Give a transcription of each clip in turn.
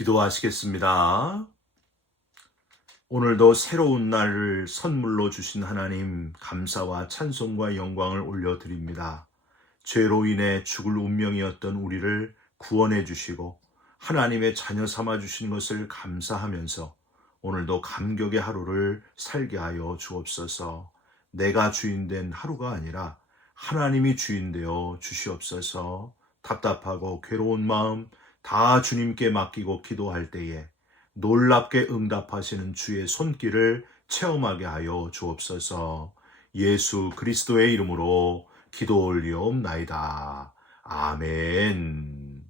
기도하시겠습니다. 오늘도 새로운 날을 선물로 주신 하나님, 감사와 찬송과 영광을 올려드립니다. 죄로 인해 죽을 운명이었던 우리를 구원해 주시고 하나님의 자녀 삼아 주신 것을 감사하면서 오늘도 감격의 하루를 살게 하여 주옵소서. 내가 주인된 하루가 아니라 하나님이 주인되어 주시옵소서. 답답하고 괴로운 마음 다 주님께 맡기고 기도할 때에 놀랍게 응답하시는 주의 손길을 체험하게 하여 주옵소서. 예수 그리스도의 이름으로 기도 올리옵나이다. 아멘.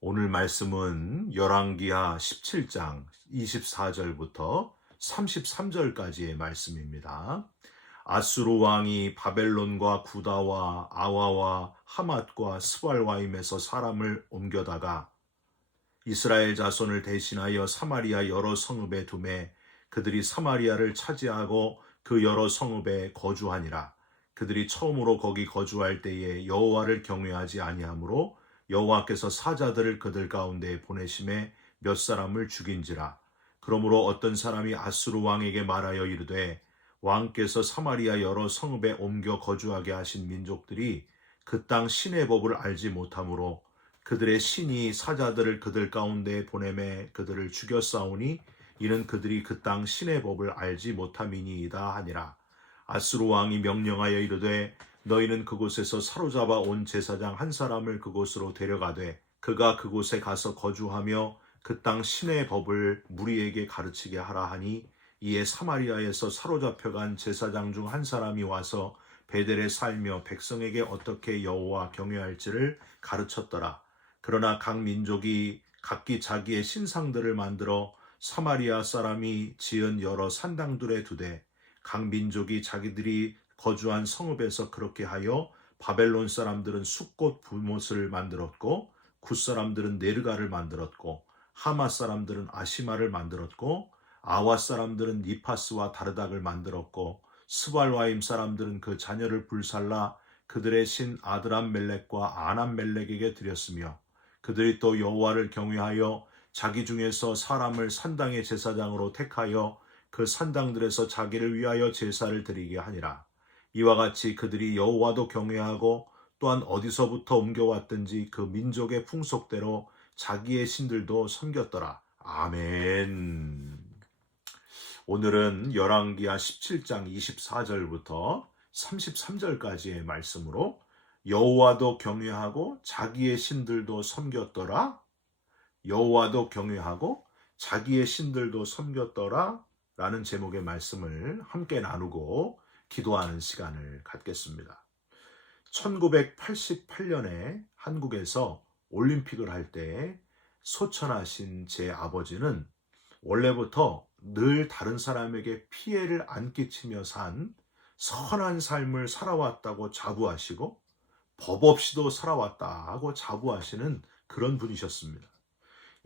오늘 말씀은 열왕기하 17장 24절부터 33절까지의 말씀입니다. 아수르 왕이 바벨론과 구다와 아와와 하맛과 스발와임에서 사람을 옮겨다가 이스라엘 자손을 대신하여 사마리아 여러 성읍에 두매 그들이 사마리아를 차지하고 그 여러 성읍에 거주하니라. 그들이 처음으로 거기 거주할 때에 여호와를 경외하지 아니하므로 여호와께서 사자들을 그들 가운데 보내심에 몇 사람을 죽인지라. 그러므로 어떤 사람이 아수르 왕에게 말하여 이르되 왕께서 사마리아 여러 성읍에 옮겨 거주하게 하신 민족들이 그 땅 신의 법을 알지 못하므로 그들의 신이 사자들을 그들 가운데 보내매 그들을 죽였사오니 이는 그들이 그 땅 신의 법을 알지 못함이니이다 하니라. 아수르 왕이 명령하여 이르되 너희는 그곳에서 사로잡아 온 제사장 한 사람을 그곳으로 데려가되 그가 그곳에 가서 거주하며 그 땅 신의 법을 무리에게 가르치게 하라 하니 이에 사마리아에서 사로잡혀간 제사장 중 한 사람이 와서 베델에 살며 백성에게 어떻게 여호와 경외할지를 가르쳤더라. 그러나 각 민족이 각기 자기의 신상들을 만들어 사마리아 사람이 지은 여러 산당들에 두되 각 민족이 자기들이 거주한 성읍에서 그렇게 하여 바벨론 사람들은 숫꽃 부못을 만들었고 굿 사람들은 네르가를 만들었고 하마 사람들은 아시마를 만들었고 아와 사람들은 니파스와 다르닥을 만들었고 스발와임 사람들은 그 자녀를 불살라 그들의 신 아드람멜렉과 아남멜렉에게 드렸으며 그들이 또 여호와를 경외하여 자기 중에서 사람을 산당의 제사장으로 택하여 그 산당들에서 자기를 위하여 제사를 드리게 하니라. 이와 같이 그들이 여호와도 경외하고 또한 어디서부터 옮겨왔든지 그 민족의 풍속대로 자기의 신들도 섬겼더라. 아멘. 오늘은 열왕기하 17장 24절부터 33절까지의 말씀으로 여호와도 경외하고 자기의 신들도 섬겼더라. 여호와도 경외하고 자기의 신들도 섬겼더라 라는 제목의 말씀을 함께 나누고 기도하는 시간을 갖겠습니다. 1988년에 한국에서 올림픽을 할 때 소천하신 제 아버지는 원래부터 늘 다른 사람에게 피해를 안 끼치며 산 선한 삶을 살아왔다고 자부하시고 법 없이도 살아왔다 하고 자부하시는 그런 분이셨습니다.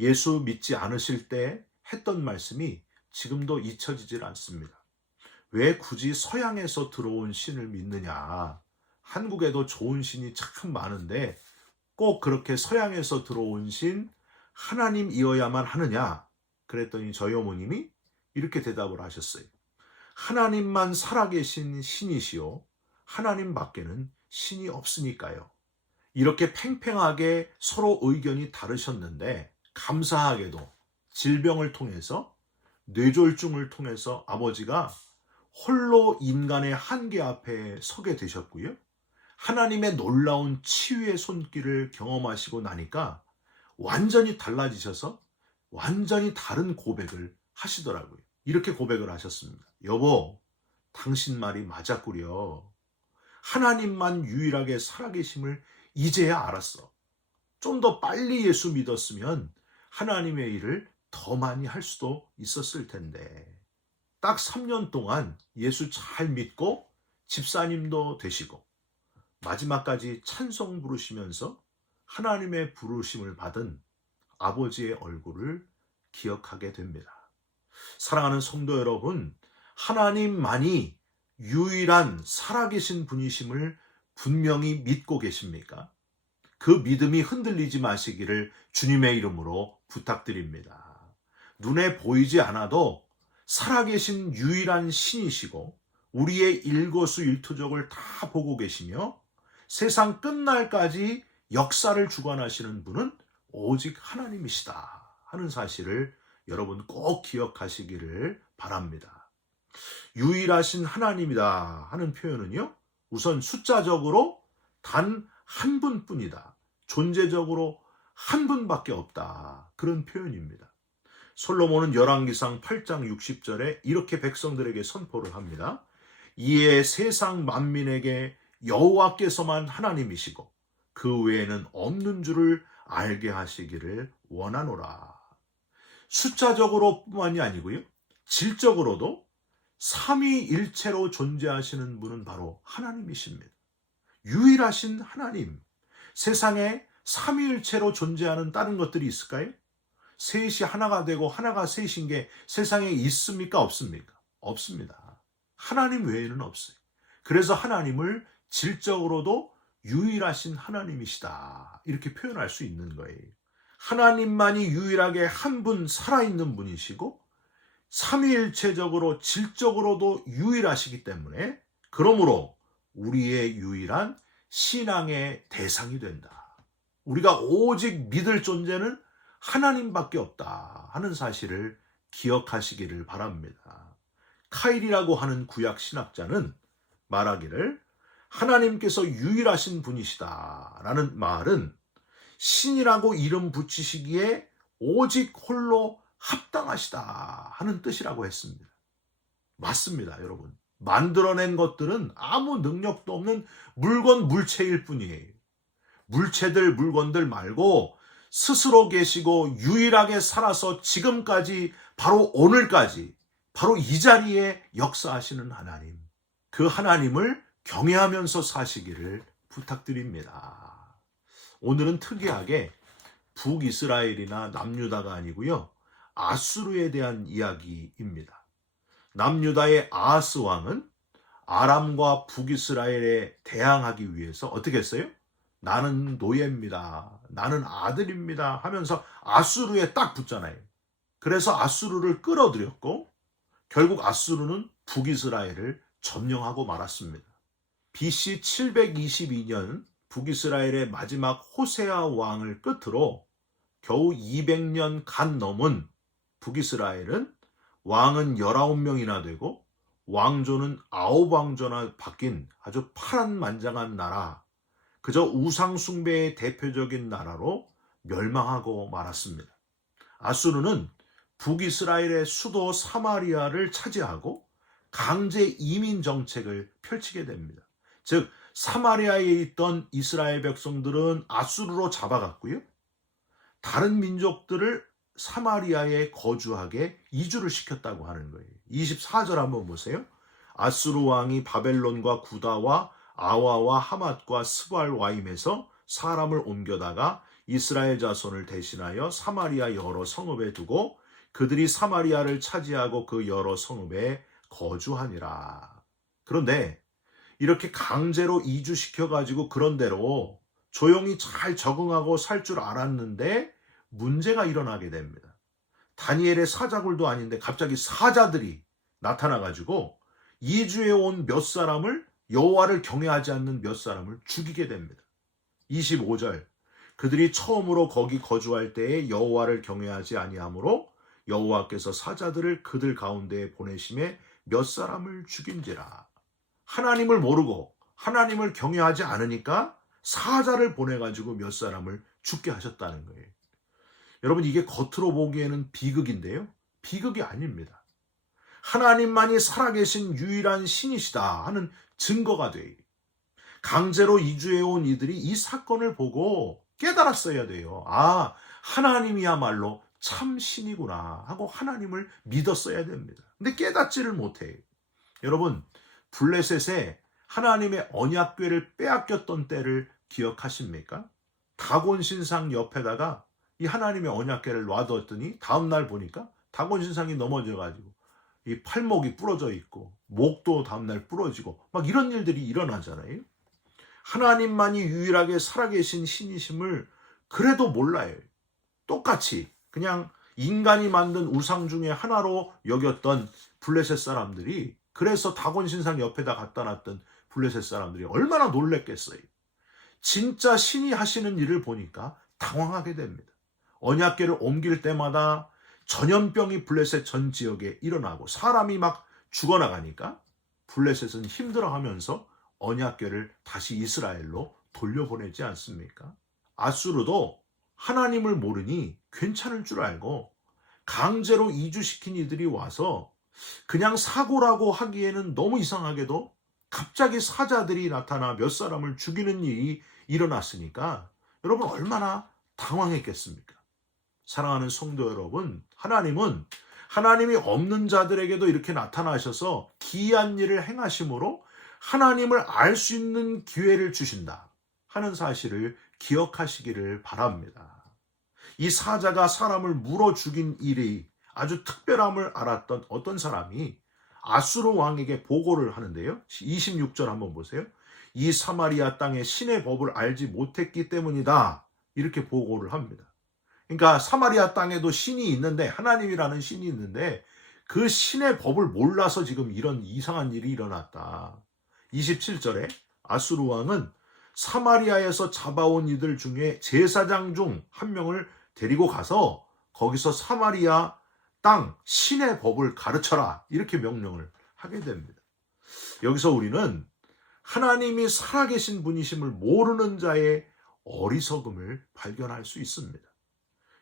예수 믿지 않으실 때 했던 말씀이 지금도 잊혀지질 않습니다. 왜 굳이 서양에서 들어온 신을 믿느냐? 한국에도 좋은 신이 참 많은데 꼭 그렇게 서양에서 들어온 신 하나님이어야만 하느냐? 그랬더니 저희 어머님이 이렇게 대답을 하셨어요. 하나님만 살아계신 신이시요 하나님 밖에는 신이 없으니까요. 이렇게 팽팽하게 서로 의견이 다르셨는데 감사하게도 질병을 통해서 뇌졸중을 통해서 아버지가 홀로 인간의 한계 앞에 서게 되셨고요. 하나님의 놀라운 치유의 손길을 경험하시고 나니까 완전히 달라지셔서 완전히 다른 고백을 하시더라고요. 이렇게 고백을 하셨습니다. 여보, 당신 말이 맞았구려. 하나님만 유일하게 살아계심을 이제야 알았어. 좀 더 빨리 예수 믿었으면 하나님의 일을 더 많이 할 수도 있었을 텐데. 딱 3년 동안 예수 잘 믿고 집사님도 되시고 마지막까지 찬송 부르시면서 하나님의 부르심을 받은 아버지의 얼굴을 기억하게 됩니다. 사랑하는 성도 여러분, 하나님만이 유일한 살아계신 분이심을 분명히 믿고 계십니까? 그 믿음이 흔들리지 마시기를 주님의 이름으로 부탁드립니다. 눈에 보이지 않아도 살아계신 유일한 신이시고 우리의 일거수일투족을 다 보고 계시며 세상 끝날까지 역사를 주관하시는 분은 오직 하나님이시다 하는 사실을 여러분 꼭 기억하시기를 바랍니다. 유일하신 하나님이다 하는 표현은요, 우선 숫자적으로 단 한 분뿐이다, 존재적으로 한 분밖에 없다, 그런 표현입니다. 솔로몬은 열왕기상 8장 60절에 이렇게 백성들에게 선포를 합니다. 이에 세상 만민에게 여호와께서만 하나님이시고 그 외에는 없는 줄을 알게 하시기를 원하노라. 숫자적으로 뿐만이 아니고요, 질적으로도 삼위일체로 존재하시는 분은 바로 하나님이십니다. 유일하신 하나님. 세상에 삼위일체로 존재하는 다른 것들이 있을까요? 셋이 하나가 되고 하나가 셋인 게 세상에 있습니까? 없습니까? 없습니다. 하나님 외에는 없어요. 그래서 하나님을 질적으로도 유일하신 하나님이시다, 이렇게 표현할 수 있는 거예요. 하나님만이 유일하게 한 분 살아있는 분이시고 삼위일체적으로 질적으로도 유일하시기 때문에 그러므로 우리의 유일한 신앙의 대상이 된다. 우리가 오직 믿을 존재는 하나님밖에 없다 하는 사실을 기억하시기를 바랍니다. 카일이라고 하는 구약 신학자는 말하기를 하나님께서 유일하신 분이시다 라는 말은 신이라고 이름 붙이시기에 오직 홀로 합당하시다 하는 뜻이라고 했습니다. 맞습니다, 여러분. 만들어낸 것들은 아무 능력도 없는 물건, 물체일 뿐이에요. 물체들, 물건들 말고 스스로 계시고 유일하게 살아서 지금까지 바로 오늘까지 바로 이 자리에 역사하시는 하나님, 그 하나님을 경외하면서 사시기를 부탁드립니다. 오늘은 특이하게 북이스라엘이나 남유다가 아니고요, 아수르에 대한 이야기입니다. 남유다의 아하스 왕은 아람과 북이스라엘에 대항하기 위해서 어떻게 했어요? 나는 노예입니다, 나는 아들입니다 하면서 아수르에 딱 붙잖아요. 그래서 아수르를 끌어들였고 결국 아수르는 북이스라엘을 점령하고 말았습니다. BC 722년 북이스라엘의 마지막 호세아 왕을 끝으로 겨우 200년 간 넘은 북이스라엘은 왕은 19명이나 되고 왕조는 9왕조나 바뀐 아주 파란만장한 나라, 그저 우상숭배의 대표적인 나라로 멸망하고 말았습니다. 아수르는 북이스라엘의 수도 사마리아를 차지하고 강제 이민 정책을 펼치게 됩니다. 즉 사마리아에 있던 이스라엘 백성들은 아수르로 잡아갔고요, 다른 민족들을 사마리아에 거주하게 이주를 시켰다고 하는 거예요. 24절 한번 보세요. 아수르 왕이 바벨론과 구다와 아와와 하맛과 스발와임에서 사람을 옮겨다가 이스라엘 자손을 대신하여 사마리아 여러 성읍에 두고 그들이 사마리아를 차지하고 그 여러 성읍에 거주하니라. 그런데 이렇게 강제로 이주시켜가지고 그런 대로 조용히 잘 적응하고 살 줄 알았는데 문제가 일어나게 됩니다. 다니엘의 사자굴도 아닌데 갑자기 사자들이 나타나가지고 이주해 온 몇 사람을, 여호와를 경외하지 않는 몇 사람을 죽이게 됩니다. 25절, 그들이 처음으로 거기 거주할 때에 여호와를 경외하지 아니하므로 여호와께서 사자들을 그들 가운데에 보내심에 몇 사람을 죽인지라. 하나님을 모르고 하나님을 경외하지 않으니까 사자를 보내가지고 몇 사람을 죽게 하셨다는 거예요. 여러분, 이게 겉으로 보기에는 비극인데요, 비극이 아닙니다. 하나님만이 살아계신 유일한 신이시다 하는 증거가 돼요. 강제로 이주해온 이들이 이 사건을 보고 깨달았어야 돼요. 아, 하나님이야말로 참 신이구나 하고 하나님을 믿었어야 됩니다. 근데 깨닫지를 못해요. 여러분, 블레셋에 하나님의 언약궤를 빼앗겼던 때를 기억하십니까? 다곤 신상 옆에다가 이 하나님의 언약궤를 놔뒀더니 다음날 보니까 다곤 신상이 넘어져가지고 이 팔목이 부러져 있고 목도 다음날 부러지고 막 이런 일들이 일어나잖아요. 하나님만이 유일하게 살아계신 신이심을 그래도 몰라요. 똑같이 그냥 인간이 만든 우상 중에 하나로 여겼던 블레셋 사람들이, 그래서 다곤 신상 옆에다 갖다 놨던 블레셋 사람들이 얼마나 놀랬겠어요. 진짜 신이 하시는 일을 보니까 당황하게 됩니다. 언약궤를 옮길 때마다 전염병이 블레셋 전 지역에 일어나고 사람이 막 죽어나가니까 블레셋은 힘들어하면서 언약궤를 다시 이스라엘로 돌려보내지 않습니까? 아수르도 하나님을 모르니 괜찮을 줄 알고 강제로 이주시킨 이들이 와서 그냥 사고라고 하기에는 너무 이상하게도 갑자기 사자들이 나타나 몇 사람을 죽이는 일이 일어났으니까 여러분 얼마나 당황했겠습니까? 사랑하는 성도 여러분, 하나님은 하나님이 없는 자들에게도 이렇게 나타나셔서 기이한 일을 행하심으로 하나님을 알 수 있는 기회를 주신다 하는 사실을 기억하시기를 바랍니다. 이 사자가 사람을 물어 죽인 일이 아주 특별함을 알았던 어떤 사람이 아수르 왕에게 보고를 하는데요. 26절 한번 보세요. 이 사마리아 땅에 신의 법을 알지 못했기 때문이다. 이렇게 보고를 합니다. 그러니까 사마리아 땅에도 신이 있는데, 하나님이라는 신이 있는데 그 신의 법을 몰라서 지금 이런 이상한 일이 일어났다. 27절에 아수르 왕은 사마리아에서 잡아온 이들 중에 제사장 중 한 명을 데리고 가서 거기서 사마리아 땅 신의 법을 가르쳐라, 이렇게 명령을 하게 됩니다. 여기서 우리는 하나님이 살아계신 분이심을 모르는 자의 어리석음을 발견할 수 있습니다.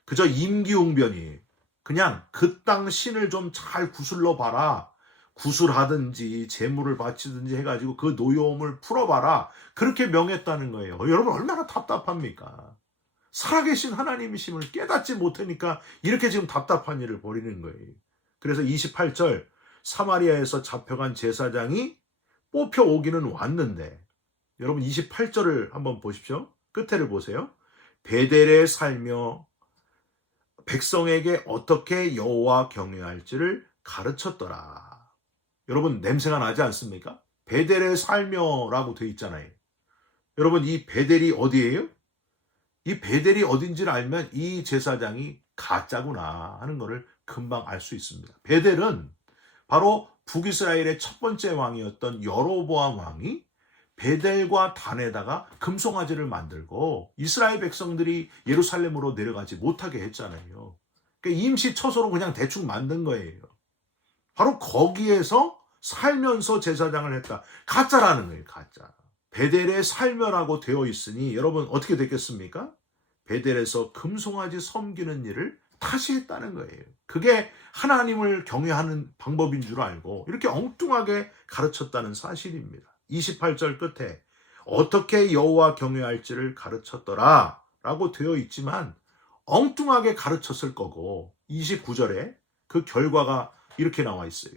그저 임기응변이 그냥 그 땅 신을 좀 잘 구슬러 봐라, 구슬하든지 재물을 바치든지 해가지고 그 노여움을 풀어봐라, 그렇게 명했다는 거예요. 여러분 얼마나 답답합니까? 살아계신 하나님이심을 깨닫지 못하니까 이렇게 지금 답답한 일을 벌이는 거예요. 그래서 28절, 사마리아에서 잡혀간 제사장이 뽑혀오기는 왔는데, 여러분 28절을 한번 보십시오. 끝에를 보세요. 베델에 살며 백성에게 어떻게 여호와 경외할지를 가르쳤더라. 여러분 냄새가 나지 않습니까? 베델에 살며라고 돼 있잖아요. 여러분 이 베델이 어디예요? 이 베델이 어딘지를 알면 이 제사장이 가짜구나 하는 것을 금방 알 수 있습니다. 베델은 바로 북이스라엘의 첫 번째 왕이었던 여로보암 왕이 베델과 단에다가 금송아지를 만들고 이스라엘 백성들이 예루살렘으로 내려가지 못하게 했잖아요. 그러니까 임시 처소로 그냥 대충 만든 거예요. 바로 거기에서 살면서 제사장을 했다. 가짜라는 거예요, 가짜. 베델에 살며라고 되어 있으니 여러분 어떻게 됐겠습니까? 베델에서 금송아지 섬기는 일을 다시 했다는 거예요. 그게 하나님을 경외하는 방법인 줄 알고 이렇게 엉뚱하게 가르쳤다는 사실입니다. 28절 끝에 어떻게 여호와 경외할지를 가르쳤더라 라고 되어 있지만 엉뚱하게 가르쳤을 거고, 29절에 그 결과가 이렇게 나와 있어요.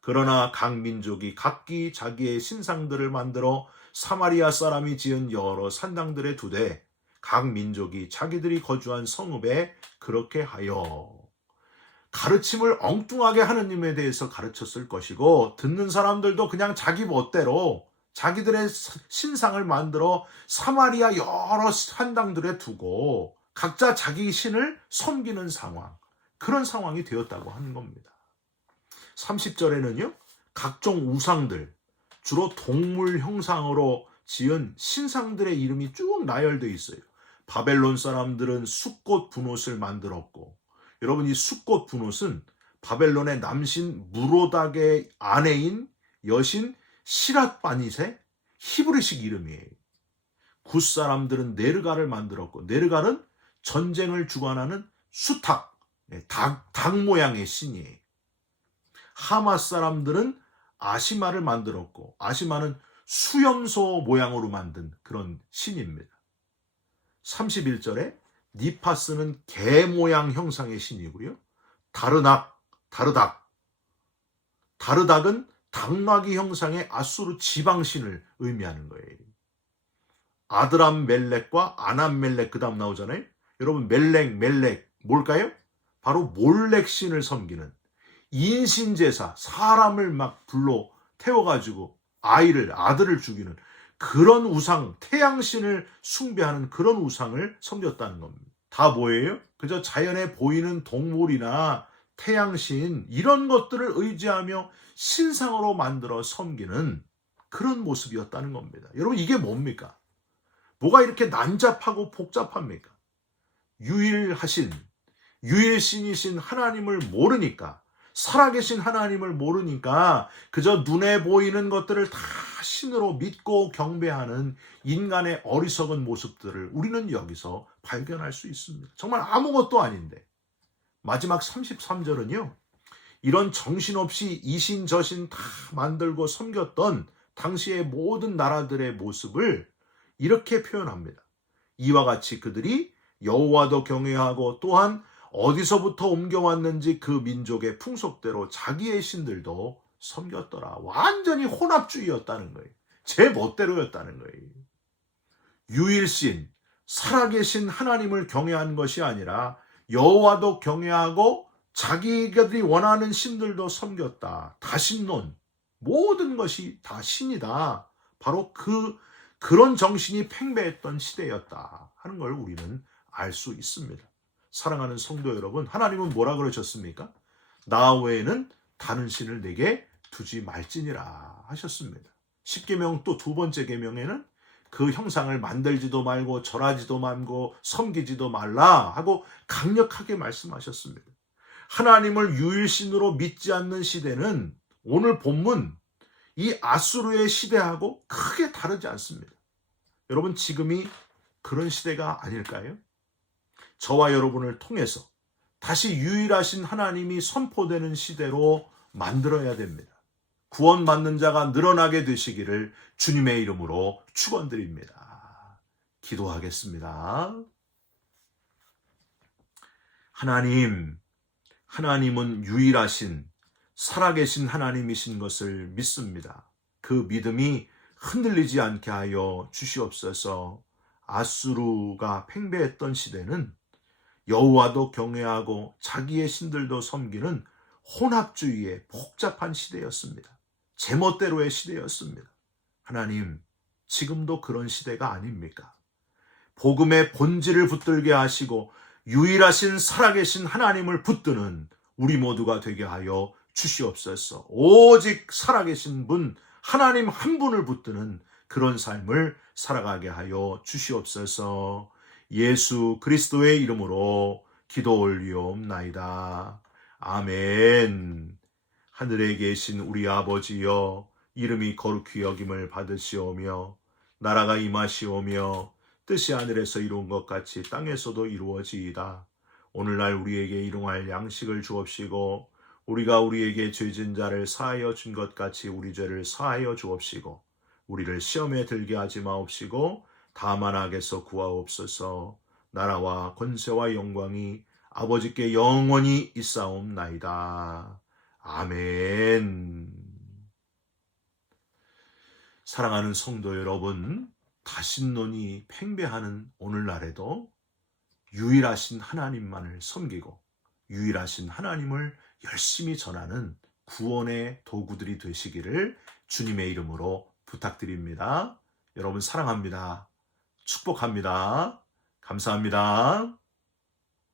그러나 각 민족이 각기 자기의 신상들을 만들어 사마리아 사람이 지은 여러 산당들에 두되 각 민족이 자기들이 거주한 성읍에 그렇게 하여, 가르침을 엉뚱하게 하느님에 대해서 가르쳤을 것이고 듣는 사람들도 그냥 자기 멋대로 자기들의 신상을 만들어 사마리아 여러 산당들에 두고 각자 자기 신을 섬기는 상황, 그런 상황이 되었다고 하는 겁니다. 30절에는요, 각종 우상들, 주로 동물 형상으로 지은 신상들의 이름이 쭉 나열되어 있어요. 바벨론 사람들은 숫꽃 분옷을 만들었고, 여러분 이 숫꽃 분옷은 바벨론의 남신 무로닥의 아내인 여신 시랏바닛의 히브리식 이름이에요. 굿 사람들은 네르갈을 만들었고, 네르갈은 전쟁을 주관하는 수탉, 닭 모양의 신이에요. 하마 사람들은 아시마를 만들었고, 아시마는 수염소 모양으로 만든 그런 신입니다. 31절에 니파스는 개 모양 형상의 신이고요. 다르닥은 당나귀 형상의 아수르 지방신을 의미하는 거예요. 아드람멜렉과 아남멜렉 그 다음 나오잖아요. 여러분 멜렉 뭘까요? 바로 몰렉신을 섬기는 인신제사, 사람을 막 불러 태워가지고 아들을 죽이는 그런 우상, 태양신을 숭배하는 그런 우상을 섬겼다는 겁니다. 다 뭐예요? 그저 자연에 보이는 동물이나 태양신 이런 것들을 의지하며 신상으로 만들어 섬기는 그런 모습이었다는 겁니다. 여러분 이게 뭡니까? 뭐가 이렇게 난잡하고 복잡합니까? 유일신이신 하나님을 모르니까, 살아계신 하나님을 모르니까 그저 눈에 보이는 것들을 다 신으로 믿고 경배하는 인간의 어리석은 모습들을 우리는 여기서 발견할 수 있습니다. 정말 아무것도 아닌데 마지막 33절은요. 이런 정신없이 이신 저신 다 만들고 섬겼던 당시의 모든 나라들의 모습을 이렇게 표현합니다. 이와 같이 그들이 여호와도 경외하고 또한 어디서부터 옮겨왔는지 그 민족의 풍속대로 자기의 신들도 섬겼더라. 완전히 혼합주의였다는 거예요. 제 멋대로였다는 거예요. 유일신, 살아계신 하나님을 경외한 것이 아니라 여호와도 경외하고 자기들이 원하는 신들도 섬겼다. 다신론, 모든 것이 다 신이다. 바로 그런 정신이 팽배했던 시대였다 하는 걸 우리는 알 수 있습니다. 사랑하는 성도 여러분, 하나님은 뭐라 그러셨습니까? 나 외에는 다른 신을 내게 두지 말지니라 하셨습니다. 십계명 또 두 번째 계명에는 그 형상을 만들지도 말고 절하지도 말고 섬기지도 말라 하고 강력하게 말씀하셨습니다. 하나님을 유일신으로 믿지 않는 시대는 오늘 본문 이 아수르의 시대하고 크게 다르지 않습니다. 여러분 지금이 그런 시대가 아닐까요? 저와 여러분을 통해서 다시 유일하신 하나님이 선포되는 시대로 만들어야 됩니다. 구원받는 자가 늘어나게 되시기를 주님의 이름으로 축원드립니다. 기도하겠습니다. 하나님은 유일하신 살아계신 하나님이신 것을 믿습니다. 그 믿음이 흔들리지 않게 하여 주시옵소서. 아수르가 팽배했던 시대는 여호와도 경외하고 자기의 신들도 섬기는 혼합주의의 복잡한 시대였습니다. 제멋대로의 시대였습니다. 하나님, 지금도 그런 시대가 아닙니까? 복음의 본질을 붙들게 하시고 유일하신 살아계신 하나님을 붙드는 우리 모두가 되게 하여 주시옵소서. 오직 살아계신 분, 하나님 한 분을 붙드는 그런 삶을 살아가게 하여 주시옵소서. 예수 그리스도의 이름으로 기도 올리옵나이다. 아멘. 하늘에 계신 우리 아버지여, 이름이 거룩히 여김을 받으시오며 나라가 임하시오며 뜻이 하늘에서 이룬 것 같이 땅에서도 이루어지이다. 오늘날 우리에게 일용할 양식을 주옵시고 우리가 우리에게 죄진 자를 사하여 준 것 같이 우리 죄를 사하여 주옵시고 우리를 시험에 들게 하지 마옵시고 다만 악에서 구하옵소서. 나라와 권세와 영광이 아버지께 영원히 있사옵나이다. 아멘. 사랑하는 성도 여러분, 다신론이 팽배하는 오늘날에도 유일하신 하나님만을 섬기고 유일하신 하나님을 열심히 전하는 구원의 도구들이 되시기를 주님의 이름으로 부탁드립니다. 여러분 사랑합니다. 축복합니다. 감사합니다.